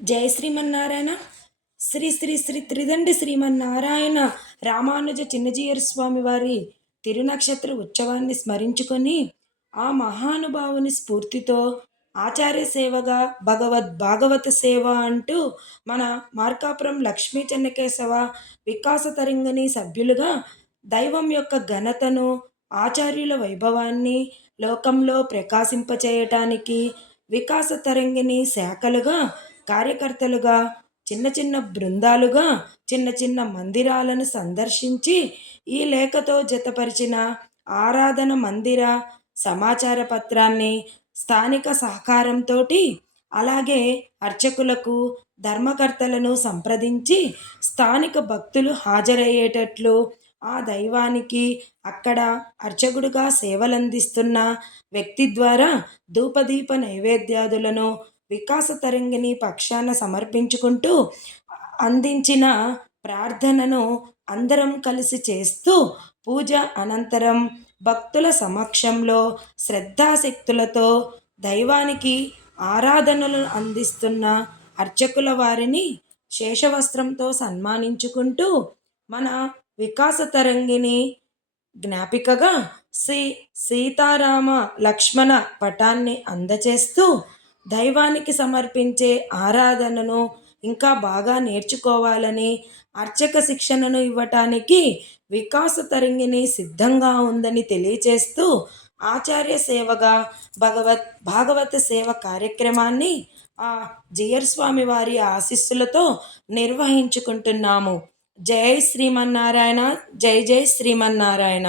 జై శ్రీమన్నారాయణ. శ్రీ శ్రీ శ్రీ త్రిదండి శ్రీమన్నారాయణ రామానుజ చిన్నజీయర్ స్వామి వారి తిరునక్షత్ర ఉత్సవాన్ని స్మరించుకొని ఆ మహానుభావుని స్ఫూర్తితో ఆచార్య సేవగా భాగవత సేవ అంటూ మన మార్కాపురం లక్ష్మీ చెన్నకేశవ వికాస తరంగిణి సభ్యులుగా దైవం యొక్క ఘనతను, ఆచార్యుల వైభవాన్ని లోకంలో ప్రకాశింపచేయటానికి వికాస తరంగిణి శాఖలుగా, కార్యకర్తలుగా, చిన్న చిన్న బృందాలుగా, చిన్న చిన్న మందిరాలను సందర్శించి ఈ లేఖతో జతపరిచిన ఆరాధన మందిర సమాచార పత్రాన్ని స్థానిక సహకారంతో, అలాగే అర్చకులకు, ధర్మకర్తలను సంప్రదించి స్థానిక భక్తులు హాజరయ్యేటట్లు ఆ దైవానికి అక్కడ అర్చకుడుగా సేవలందిస్తున్న వ్యక్తి ద్వారా ధూపదీప నైవేద్యాదులను వికాస తరంగిణి పక్షాన సమర్పించుకుంటూ అందించిన ప్రార్థనను అందరం కలిసి చేస్తూ పూజ అనంతరం భక్తుల సమక్షంలో శ్రద్ధాశక్తులతో దైవానికి ఆరాధనలు అందిస్తున్న అర్చకుల వారిని శేషవస్త్రంతో సన్మానించుకుంటూ మన వికాస తరంగిణి జ్ఞాపికగా శ్రీ సీతారామ లక్ష్మణ పటాన్ని అందచేస్తూ దైవానికి సమర్పించే ఆరాధనను ఇంకా బాగా నేర్చుకోవాలని, అర్చక శిక్షణను ఇవ్వటానికి వికాస తరంగిణి సిద్ధంగా ఉందని తెలియచేస్తూ ఆచార్య సేవగా భాగవత సేవ కార్యక్రమాన్ని ఆ జియర్ స్వామి వారి ఆశీస్సులతో నిర్వహించుకుంటున్నాము. జై శ్రీమన్నారాయణ. జై జై శ్రీమన్నారాయణ.